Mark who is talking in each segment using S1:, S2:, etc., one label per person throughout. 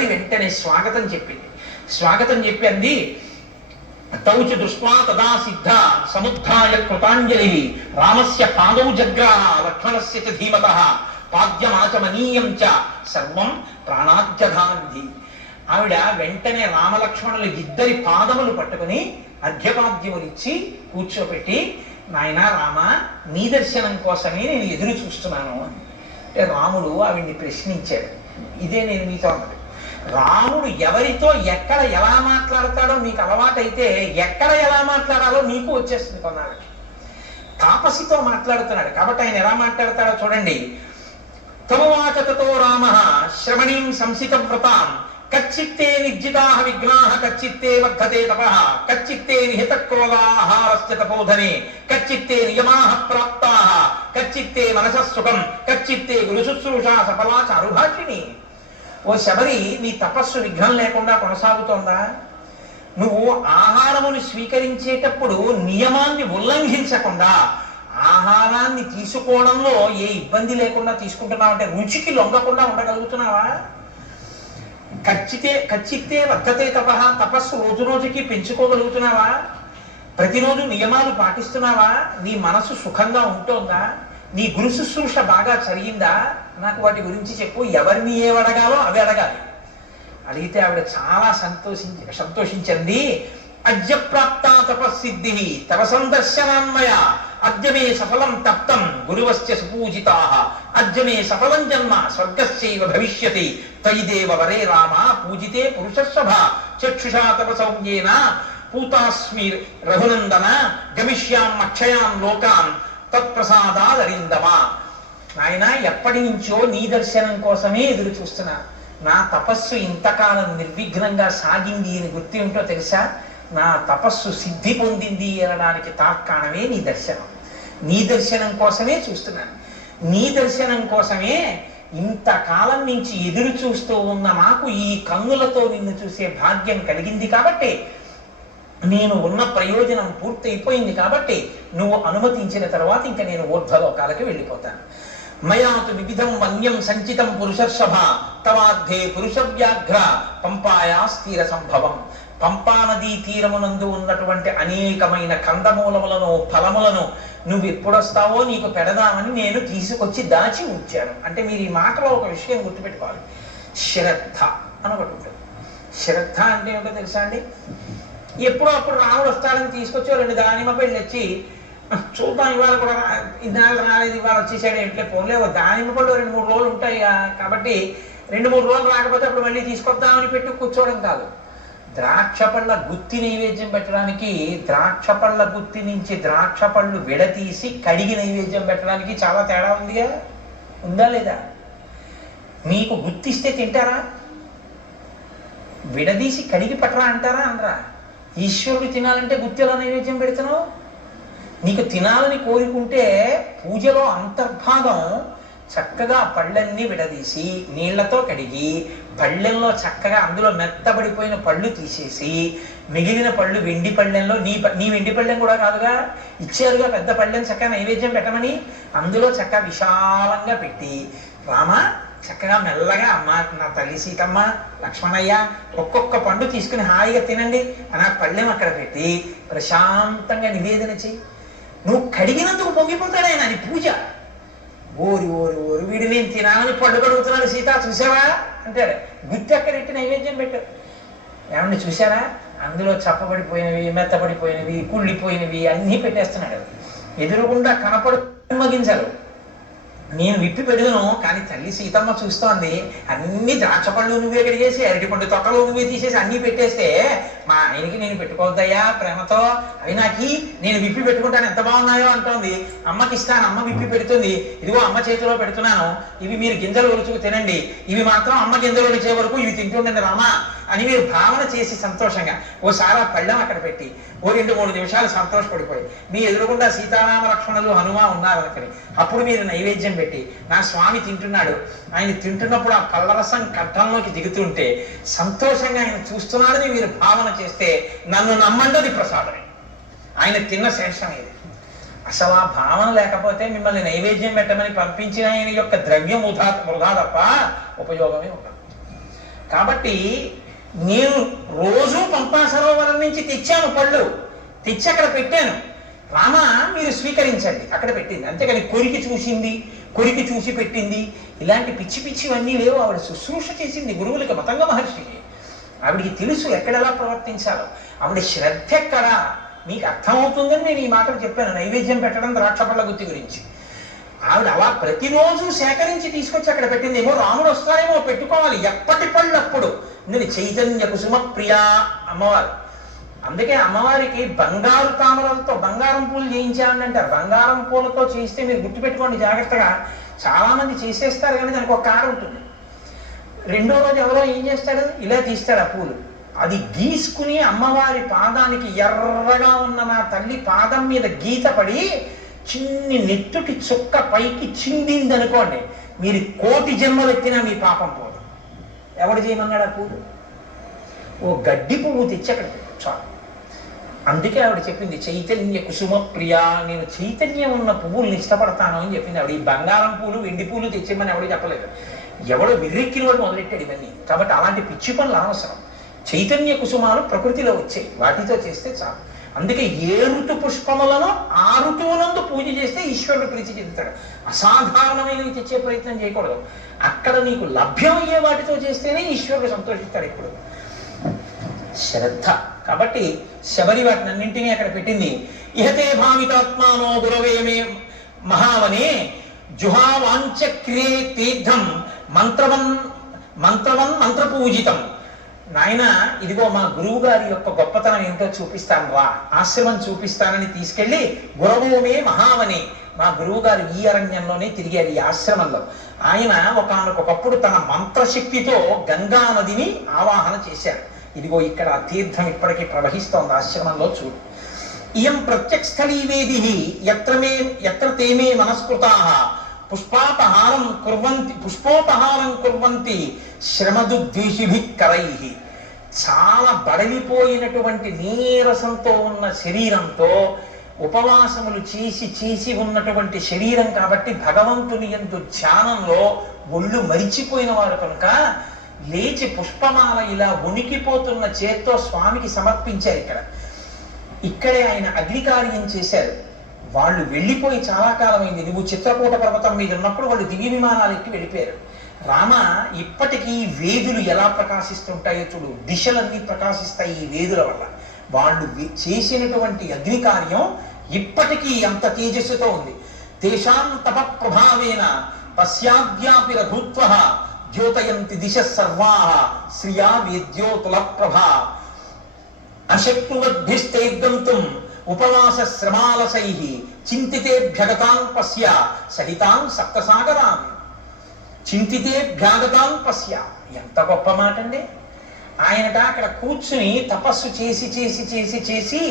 S1: శబరి వెంటనే స్వాగతం చెప్పింది. స్వాగతం చెప్పి అంది తౌచ దృష్ట్వా తదా సిద్ధ సముద్ధాయ కృతాంజలి రామస్య పాదౌ జగ్రాహ లక్ష్మణస్య చ ధీమత పాద్యమాచమనీయం చ సర్వం ప్రాణాద్యధాంధి ఆవిడ వెంటనే రామలక్ష్మణులు ఇద్దరి పాదములు పట్టుకుని అర్ఘ్యపాద్యములిచ్చి కూర్చోబెట్టి నాయనా రామ నీ దర్శనం కోసమే నేను ఎదురు చూస్తున్నాను అని అంటే రాముడు ఆవిడ్ని ప్రశ్నించాడు. ఇదే నేను మీతో అన్నది రాముడు ఎవరితో ఎక్కడ ఎలా మాట్లాడతాడో మీకు అలవాటైతే ఎక్కడ ఎలా మాట్లాడాలో మీకు వచ్చేస్తుంది కొన్నాళ్ళకి తాపసితో మాట్లాడుతున్నాడు. కాబట్టి ఆయన ఎలా మాట్లాడతాడో చూడండి. తమువాచతతో రామ శ్రవణీం సంసిత వ్రతాం కచ్చిత్తే నిర్జితా విఘ్నాహ కచ్చిత్తే వర్ధతే తప. కచ్చిత్తే నిహిత క్రోధాహారస్య తపోధనే. కచ్చిత్తే నియమాహ ప్రాప్తాహ కచ్చిత్తే మనసః సుఖం. కచ్చిత్తే గురుశుశ్రూషా సఫలా చారుభాషిణి ఓ శబరి నీ తపస్సు విఘ్నం లేకుండా కొనసాగుతోందా? నువ్వు ఆహారమును స్వీకరించేటప్పుడు నియమాన్ని ఉల్లంఘించకుండా ఆహారాన్ని తీసుకోవడంలో ఏ ఇబ్బంది లేకుండా తీసుకుంటున్నావు అంటే రుచికి లొంగకుండా ఉండగలుగుతున్నావా? ఖచ్చితే ఖచ్చితే వర్ధతే తప తపస్సు రోజు రోజుకి పెంచుకోగలుగుతున్నావా? ప్రతిరోజు నియమాలు పాటిస్తున్నావా? నీ మనసు సుఖంగా ఉంటోందా? నీ గురు శుశ్రూష బాగా జరిగిందా నాకు వాటి గురించి చెప్పు. ఎవరిని ఏవడగాలో అవి అడగాలి. అడిగితే ఆవిడ చాలా సంతోషించి సంతోషించింది. అద్యప్రాప్త తపస్సిద్ధి తవ సందర్శనాన్మయ అద్యమే సఫలం తప్తం గురువస్య సుపూజితా. అద్యమే సఫలం జన్మ స్వర్గస్యైవ భవిష్యతి. తయిదేవ వరే రామ పూజితే పురుషస్వభ. చక్షుషా తప పూతాస్మి రఘునందన గమిష్యాం అక్షయాం లోకాన్ తత్ప్రసాదాదరిందమా నాయన ఎప్పటి నుంచో నీ దర్శనం కోసమే ఎదురు చూస్తున్నా. నా తపస్సు ఇంతకాలం నిర్విఘ్నంగా సాగింది అని గుర్తి ఏంటో తెలుసా? నా తపస్సు సిద్ధి పొందింది అనడానికి తాత్కాణమే నీ దర్శనం. నీ దర్శనం కోసమే చూస్తున్నాను. నీ దర్శనం కోసమే ఇంతకాలం నుంచి ఎదురు చూస్తూ ఉన్న మాకు ఈ కన్నులతో నిన్ను చూసే భాగ్యం కలిగింది కాబట్టి నేను ఉన్న ప్రయోజనం పూర్తయిపోయింది కాబట్టి నువ్వు అనుమతించిన తర్వాత ఇంకా నేను ఊర్ధ్వలోకాలకి వెళ్ళిపోతాను. మయాతు వివిధం వన్యం సంచితం పురుషర్షభ తవార్థే పురుష వ్యాఘ్ర పంపాయా స్థిర సంభవం. పంపా నదీ తీరమునందు ఉన్నటువంటి అనేకమైన కందమూలములను ఫలములను నువ్వు ఎప్పుడొస్తావో నీకు పెడదామని నేను తీసుకొచ్చి దాచి ఉంచాను. అంటే మీరు ఈ మాటలో ఒక విషయం గుర్తుపెట్టుకోవాలి. శ్రద్ధ అని ఒకటి ఉంటుంది. శ్రద్ధ అంటే ఏమిటో తెలుసా అండి? ఎప్పుడో అప్పుడు రాముడు వస్తాడని తీసుకొచ్చి రెండు దానిమ్మ పెళ్ళి వచ్చి చూద్దాం ఇవాళ కూడా ఇన్నాళ్ళు రాలేదు ఇవాళ వచ్చేసాడు ఎట్లే పోలే దానిమ్మ పళ్ళు రెండు మూడు రోజులు ఉంటాయి కాబట్టి రెండు మూడు రోజులు రాకపోతే అప్పుడు మళ్ళీ తీసుకొద్దామని పెట్టి కూర్చోవడం కాదు. ద్రాక్ష పళ్ళ గుత్తి నైవేద్యం పెట్టడానికి ద్రాక్ష పళ్ళ గుత్తి నుంచి ద్రాక్ష పళ్ళు విడతీసి కడిగి నైవేద్యం పెట్టడానికి చాలా తేడా ఉందిగా? ఉందా లేదా? మీకు గుర్తిస్తే తింటారా? విడదీసి కడిగి పట్టరా అంటారా అందరా ఈశ్వరుడు తినాలంటే గుత్తిలో నైవేద్యం పెడుతున్నావు? నీకు తినాలని కోరుకుంటే పూజలో అంతర్భాగం చక్కగా పళ్ళన్నీ విడదీసి నీళ్ళతో కడిగి పళ్ళెంలో చక్కగా అందులో మెత్తబడిపోయిన పళ్ళు తీసేసి మిగిలిన పళ్ళు వెండి పళ్ళెంలో నీ ప- నీ వెండి పళ్ళెం కూడా కాదుగా ఇచ్చారుగా పెద్ద పళ్ళెం చక్కగా నైవేద్యం పెట్టమని అందులో చక్కగా విశాలంగా పెట్టి రామ చక్కగా మెల్లగా అమ్మ నా తల్లి సీతమ్మ లక్ష్మణయ్య ఒక్కొక్క పండు తీసుకుని హాయిగా తినండి. అని ఆ పళ్ళెం అక్కడ పెట్టి ప్రశాంతంగా నివేదన చేయి నువ్వు కడిగినందుకు పొంగిపోతాడు ఆయన పూజ. ఓరి ఓరి ఓరి వీడు నేను తినాలని పళ్ళు కడుగుతున్నాడు సీత చూసావా? అంటాడు. గుత్తి అక్కడెట్టి నైవేద్యం పెట్టాడు ఏమండి చూసారా అందులో చప్పబడిపోయినవి మెత్తబడిపోయినవి కుళ్ళిపోయినవి అన్నీ పెట్టేస్తున్నాడు. ఎదురుగుండా కనపడు మగించారు నేను విప్పి పెడుదును కానీ తల్లి సీతమ్మ చూస్తోంది. అన్ని ద్రాక్ష పళ్ళు నువ్వే కడిగేసి అరటిపండు తొక్కలు నువ్వే తీసేసి అన్నీ పెట్టేస్తే మా ఆయనకి నేను పెట్టుకోవద్దయ్యా ప్రేమతో. అవి నాకి నేను విప్పి పెట్టుకుంటాను ఎంత బాగున్నాయో అంటోంది. అమ్మకి ఇస్తాను అమ్మ విప్పి పెడుతుంది. ఇదిగో అమ్మ చేతిలో పెడుతున్నాను. ఇవి మీరు గింజలు ఒలుచుకు తినండి. ఇవి మాత్రం అమ్మ గింజలు ఒలిచే వరకు ఇవి తింటుండండి రామా. అని మీరు భావన చేసి సంతోషంగా ఓసారి ఆ పళ్ళెం అక్కడ పెట్టి ఓ రెండు మూడు నిమిషాలు సంతోషపడిపోయి మీ ఎదురుగుండా సీతారామ లక్ష్మణులు హనుమ ఉన్నారనుకుని అప్పుడు మీరు నైవేద్యం పెట్టి నా స్వామి తింటున్నాడు ఆయన తింటున్నప్పుడు ఆ పల్లరసం కట్టంలోకి దిగుతుంటే సంతోషంగా ఆయన చూస్తున్నాడని మీరు భావన చేస్తే నన్ను నమ్మండి ప్రసాదమే. ఆయన తిన్న శేషం ఇది. అసలు ఆ భావన లేకపోతే మిమ్మల్ని నైవేద్యం పెట్టమని పంపించిన ఆయన యొక్క ద్రవ్యం వృధా వృధా తప్ప ఉపయోగమే ఉండదు. కాబట్టి నేను రోజు పంపా సరోవరం నుంచి తెచ్చాను పళ్ళు. తెచ్చి అక్కడ పెట్టాను. రామ మీరు స్వీకరించండి. అక్కడ పెట్టింది. అంతేకాని కొరికి చూసింది కొరికి చూసి పెట్టింది. ఇలాంటి పిచ్చి పిచ్చివన్నీ లేవు. ఆవిడ శుశ్రూష చేసింది గురువులకి మతంగ మహర్షికి. ఆవిడికి తెలుసు ఎక్కడెలా ప్రవర్తించాలో. ఆవిడ శ్రద్ధ ఎక్కడ? మీకు అర్థమవుతుందని నేను ఈ మాటలు చెప్పాను. నైవేద్యం పెట్టడం ద్రాక్ష పళ్ళ గుత్తి గురించి. ఆవిడ అలా ప్రతిరోజు సేకరించి తీసుకొచ్చి అక్కడ పెట్టింది ఏమో రాముడు వస్తారేమో పెట్టుకోవాలి. ఎప్పటి పళ్ళప్పుడు నేను చైతన్య కుసుమ ప్రియా అమ్మవారు. అందుకే అమ్మవారికి బంగారు తామరలతో బంగారం పూలు చేయించాలని అంటారు. బంగారం పూలతో చేస్తే మీరు గుర్తుపెట్టుకోండి జాగ్రత్తగా. చాలామంది చేసేస్తారు కానీ దానికి ఒక కారు ఉంటుంది. రెండో రోజు ఎవరో ఏం చేస్తాడు ఇలా తీస్తాడు ఆ పూలు. అది గీసుకుని అమ్మవారి పాదానికి ఎర్రగా ఉన్న నా తల్లి పాదం మీద గీత పడి చిన్ని నెత్తుటి చుక్క పైకి చిందింది అనుకోండి మీరు కోటి జన్మలు ఎత్తినా మీ పాపం పోదు. ఎవడు చేయమన్నాడు ఆ పూలు? ఓ గడ్డి పువ్వు తెచ్చి అక్కడ చాలు. అందుకే ఆవిడ చెప్పింది చైతన్య కుసుమ ప్రియ నేను చైతన్యం ఉన్న పువ్వుల్ని ఇష్టపడతాను అని చెప్పింది ఆవిడ. ఈ బంగారం పూలు వెండి పూలు తెచ్చేమని ఎవడో చెప్పలేదు. ఎవడో విర్రెక్కిన వాడు మొదలెట్టాడు ఇవన్నీ. కాబట్టి అలాంటి పిచ్చి పనులు అనవసరం. చైతన్య కుసుమాలు ప్రకృతిలో వచ్చాయి. వాటితో చేస్తే చాలు. అందుకే ఏ ఋతు పుష్పములను ఆ ఋతువునందు పూజ చేస్తే ఈశ్వరుడు ప్రీతి చెందుతాడు అసాధారణమైనవి తెచ్చే ప్రయత్నం చేయకూడదు. అక్కడ నీకు లభ్యమయ్యే వాటితో చేస్తేనే ఈశ్వరుడు సంతోషిస్తాడు ఇప్పుడు. శ్రద్ధ. కాబట్టి శబరి వాటిని అన్నింటినీ అక్కడ పెట్టింది. ఇహతే భావితాత్మానో గురవే మే మహావనే జుహావాంచక్రియే తీర్థం మంత్రవన్ మంత్రవన్ మంత్రపూజితం. నాయన ఇదిగో మా గురువు గారి యొక్క గొప్పతనం ఏంటో చూపిస్తాను రా. ఆశ్రమం చూపిస్తానని తీసుకెళ్ళి గురవోమే మహావని మా గురువు గారు ఈ అరణ్యంలోనే తిరిగారు ఈ ఆశ్రమంలో. ఆయన ఒకనకొకప్పుడు తన మంత్రశక్తితో గంగా నదిని ఆవాహన చేశారు. ఇదిగో ఇక్కడ తీర్థం ఇప్పటికీ ప్రవహిస్తోంది ఆశ్రమంలో చూడు. ఇయం ప్రత్యక్ష వేది ఎత్ర మే ఎత్ర తేమే మనస్కృతాహ పుష్పాపహారం కుర్వంతి పుష్పోపహారం కుర్వంతి శ్రమదుద్వేషిభి కరై. చాలా బడలిపోయినటువంటి నీరసంతో ఉన్న శరీరంతో ఉపవాసములు చేసి చేసి ఉన్నటువంటి శరీరం కాబట్టి భగవంతుని ఎందు ధ్యానంలో ఒళ్ళు మరిచిపోయిన వారు కనుక లేచి పుష్పమాల ఇలా ఉనికిపోతున్న చేత్తో స్వామికి సమర్పించారు ఇక్కడ. ఇక్కడే ఆయన అగ్నికార్యం చేశారు. వాళ్ళు వెళ్ళిపోయి చాలా కాలమైంది. నువ్వు చిత్రకూట పర్వతం మీద ఉన్నప్పుడు వాళ్ళు దివ్య విమానాలు ఎక్కి వెళ్ళిపోయారు. రామ ఇప్పటికీ వేదులు ఎలా ప్రకాశిస్తుంటాయో చూడు. దిశలన్నీ ప్రకాశిస్తాయి ఈ వేదుల వల్ల. వాళ్ళు చేసినటువంటి అగ్ని కార్యం ఇప్పటికీ అంత తేజస్సుతో ఉంది. తేషాం తప ప్రభావేన పశ్చాద్యాపి రఘుత్వ ద్యోతయంతి దిశ సర్వా శ్రియా వేద్యోతుల ప్రభా అశక్తువద్భిస్తేగ్గం ఉపవాస శ్రమాలసై చింతితేభ్యగతాం పశ్య సహితాం సప్తసాగరాం చింతితేభ్యాగతాం పశ్య ఎంత గొప్ప మాట అండి ఆయనట అక్కడ కూర్చుని తపస్సు చేసి చేసి చేసి చేసి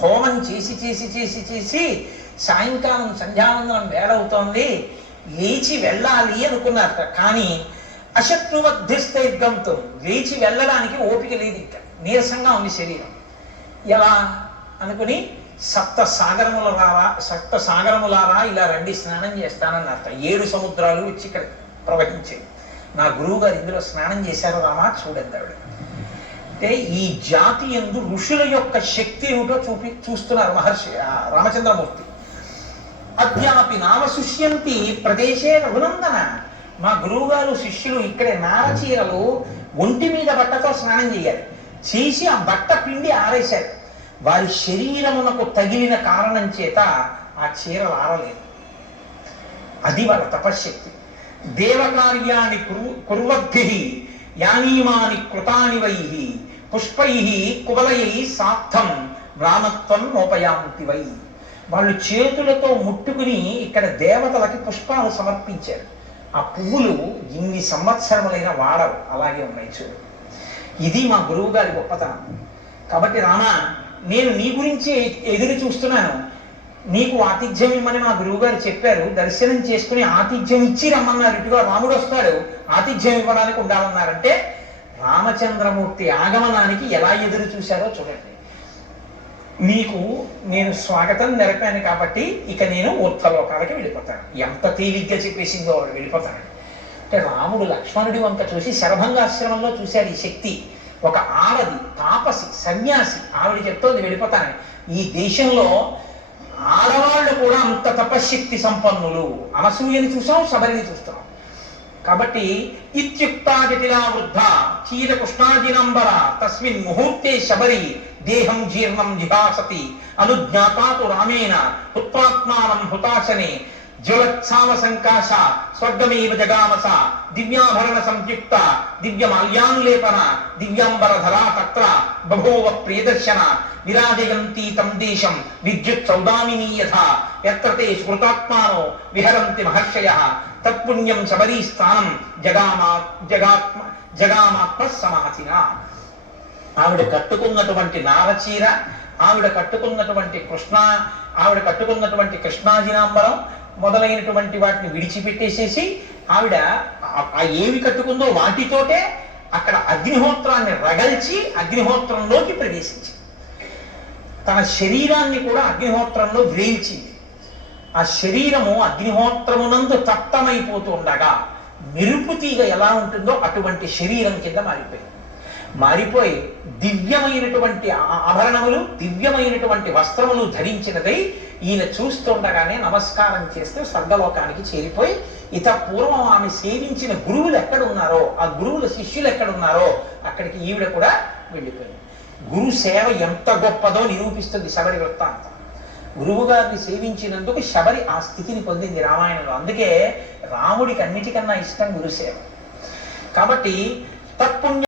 S1: హోమం చేసి చేసి చేసి చేసి సాయంకాలం సంధ్యావందనం వేళవుతోంది లేచి వెళ్ళాలి అనుకున్నారట కానీ అశత్రువద్ధిస్తైర్గంతో లేచి వెళ్ళడానికి ఓపిక లేదు ఇంకా. నీరసంగా ఉంది శరీరం. ఎలా? అనుకుని సప్త సాగరముల రారా సప్త సాగరములారా ఇలా రండి స్నానం చేస్తానన్నట ఏడు సముద్రాలు వచ్చి ఇక్కడ ప్రవహించాయి. నా గురువు గారు ఇందులో స్నానం చేశారు రామా చూడండి ఆవిడ. అంటే ఈ జాతి ఎందు ఋషుల యొక్క శక్తి ఏమిటో చూపి చూస్తున్నారు మహర్షి రామచంద్రమూర్తి. అద్యాపి నామ శుష్యంతి ప్రదేశే రఘునందన. మా గురువు గారు శిష్యులు ఇక్కడే నారచీరలు ఒంటి మీద బట్టతో స్నానం చేయాలి. చేసి ఆ బట్ట పిండి ఆరేశారు. వారి శరీరమునకు తగిలిన కారణం చేత ఆ చీర లారలేదు. అది వాళ్ళ తపశ్శక్తి. దేవకార్యాన్ని కురు కుర్వద్భి యానీమాని కృతాని వై పుష్పై కువలై సార్థం రామత్వం నోపయాంతి వై. వాళ్ళు చేతులతో ముట్టుకుని ఇక్కడ దేవతలకి పుష్పాలు సమర్పించారు. ఆ పువ్వులు ఇన్ని సంవత్సరములైన వాడవు. అలాగే ఉన్నాయి చూడు. ఇది మా గురువు గారి గొప్పతనం. కాబట్టి రామా నేను నీ గురించి ఎదురు చూస్తున్నాను. నీకు ఆతిథ్యం ఇమ్మని మా గురువు గారు చెప్పారు. దర్శనం చేసుకుని ఆతిథ్యం ఇచ్చి రమ్మన్నారు. ఇటుగా రాముడు వస్తాడు. ఆతిథ్యం ఇవ్వడానికి ఉండాలన్నారంటే రామచంద్రమూర్తి ఆగమనానికి ఎలా ఎదురు చూశారో చూడండి. మీకు నేను స్వాగతం నెరపాను కాబట్టి ఇక నేను ఉత్తలోకాలకి వెళ్ళిపోతాను. ఎంత తేలిగ్గా చెప్పేసిందో వాడు వెళ్ళిపోతాను అంటే రాముడు లక్ష్మణుడి వంక చూసి శరభంగాశ్రమంలో చూశాడు ఈ శక్తి. ఒక ఆడది తాపసి సన్యాసి ఆవిడ చెప్తోంది వెళ్ళిపోతానని ఈ దేశంలో ఆడవాళ్ళు కూడా అంత తపశ్శక్తి సంపన్నులు. అనసూయని చూసాం శబరిని చూస్తాం. కాబట్టి ఇత్యుక్తా జటిలా వృద్ధ క్షీరకృష్ణాజినంబర తస్మిన్ ముహూర్తే శబరి దేహం జీర్ణం జిహాసతి అనుజ్ఞాతాతు రామేణ హుత్వాత్మానం హుతాశనే జ్వలత్సావ సంకాశ స్వర్గమేవ జగామస దివ్యాభరణ సంయుక్త దివ్య మాల్యాన్లేపన దివ్యాంబరధరా తత్ర బభూవ ప్రియదర్శన విరాజయంతి తం దేశం విద్యుత్ సౌదామినీ యథ యత్ర తే స్మృతాత్మానో విహరంతి మహర్షయ తత్పుణ్యం శబరీ స్థానం జగామా జగాత్మ జగామాత్మ సమాధిన ఆవిడ కట్టుకున్నటువంటి నారచీర ఆవిడ కట్టుకున్నటువంటి కృష్ణ ఆవిడ కట్టుకున్నటువంటి కృష్ణాజినాంబరం మొదలైనటువంటి వాటిని విడిచిపెట్టేసేసి ఆవిడ ఆ- ఏవి కట్టుకుందో వాటితోటే అక్కడ అగ్నిహోత్రాన్ని రగల్చి అగ్నిహోత్రంలోకి ప్రవేశించింది. తన శరీరాన్ని కూడా అగ్నిహోత్రంలో వేయించింది ఆ శరీరము అగ్నిహోత్రమునందు తప్తమైపోతూ ఉండగా మెరుపు తీగ ఎలా ఉంటుందో అటువంటి శరీరం కింద మారిపోయింది. మారిపోయి దివ్యమైనటువంటి ఆభరణములు దివ్యమైనటువంటి వస్త్రములు ధరించినదై ఈయన చూస్తుండగానే నమస్కారం చేస్తూ స్వర్గలోకానికి చేరిపోయి ఇత పూర్వం ఆమె సేవించిన గురువులు ఎక్కడ ఉన్నారో ఆ గురువుల శిష్యులు ఎక్కడున్నారో అక్కడికి ఈవిడ కూడా వెళ్ళిపోయింది. గురు సేవ ఎంత గొప్పదో నిరూపిస్తుంది శబరి వృత్తాంతం. గురువు గారిని సేవించినందుకు శబరి ఆ స్థితిని పొందింది రామాయణంలో. అందుకే రాముడికి అన్నిటికన్నా ఇష్టం గురుసేవ కాబట్టి తత్పుణ్య